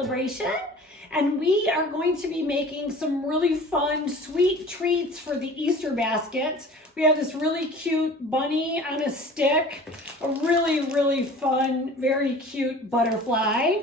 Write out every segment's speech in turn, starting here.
celebration, and we are going to be making some really fun sweet treats for the Easter basket. We have this really cute bunny on a stick, a really fun, very cute butterfly.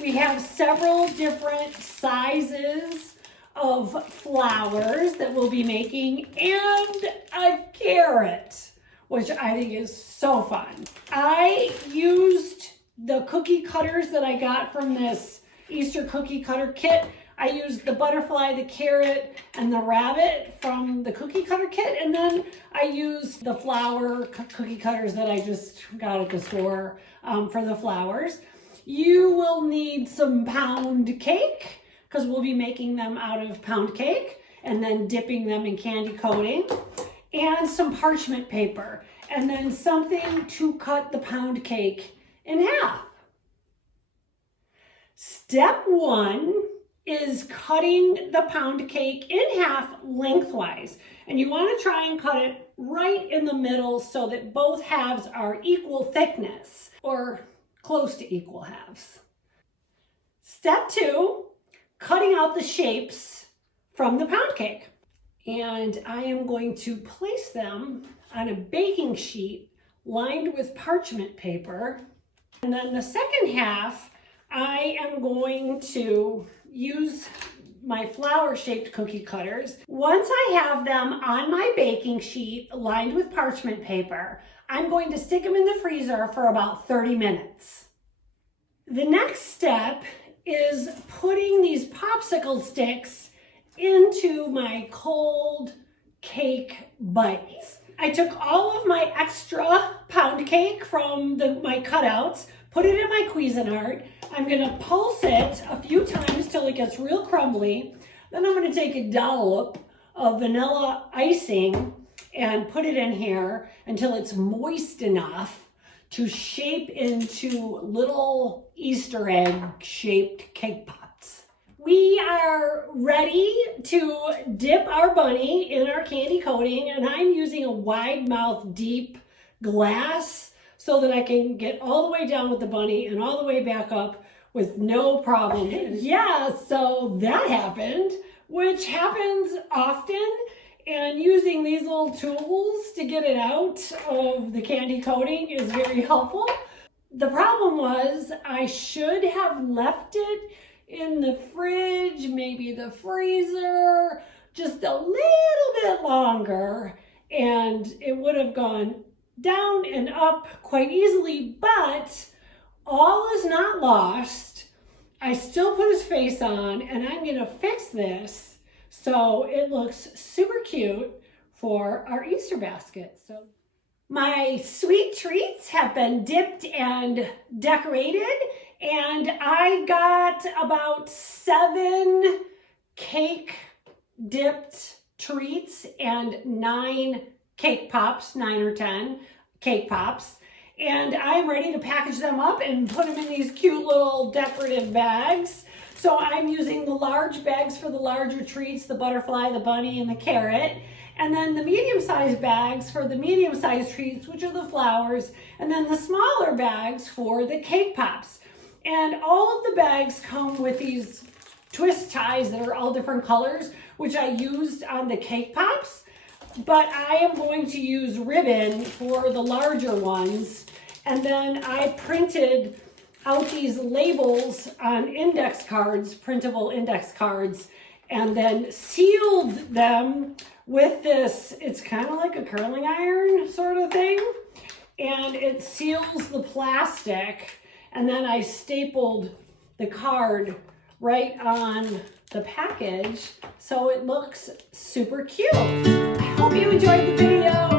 We have several different sizes of flowers that we'll be making, and a carrot, which I think is so fun. I used the cookie cutters that I got from this Easter cookie cutter kit. I used the butterfly, the carrot, and the rabbit from the cookie cutter kit, and then I used the flower cookie cutters that I just got at the store for the flowers. You will need some pound cake, because we'll be making them out of pound cake and then dipping them in candy coating, and some parchment paper, and then something to cut the pound cake in half. Step 1 is cutting the pound cake in half lengthwise, and you want to try and cut it right in the middle so that both halves are equal thickness, or close to equal halves. Step 2, cutting out the shapes from the pound cake. And I am going to place them on a baking sheet lined with parchment paper. And then the second half, I am going to use my flower-shaped cookie cutters. Once I have them on my baking sheet lined with parchment paper, I'm going to stick them in the freezer for about 30 minutes. The next step is putting these popsicle sticks into my cold cake bites. I took all of my extra pound cake from my cutouts, put it in my Cuisinart. I'm gonna pulse it a few times till it gets real crumbly. Then I'm gonna take a dollop of vanilla icing and put it in here until it's moist enough to shape into little Easter egg shaped cake pops. We are ready to dip our bunny in our candy coating, and I'm using a wide mouth deep glass so that I can get all the way down with the bunny and all the way back up with no problem. Yeah, so that happened, which happens often. And using these little tools to get it out of the candy coating is very helpful. The problem was I should have left it in the fridge, maybe the freezer, just a little bit longer, and it would have gone down and up quite easily, but all is not lost. I still put his face on, and I'm gonna fix this so it looks super cute for our Easter basket. So my sweet treats have been dipped and decorated, and I got about 7 cake dipped treats and 9 cake pops, 9 or 10 cake pops. And I'm ready to package them up and put them in these cute little decorative bags. So I'm using the large bags for the larger treats, the butterfly, the bunny, and the carrot. And then the medium-sized bags for the medium-sized treats, which are the flowers. And then the smaller bags for the cake pops. And all of the bags come with these twist ties that are all different colors, which I used on the cake pops. But I am going to use ribbon for the larger ones. And then I printed out these labels on index cards, printable index cards, and then sealed them with this, it's kind of like a curling iron sort of thing, and it seals the plastic, and then I stapled the card right on the package so it looks super cute. I hope you enjoyed the video.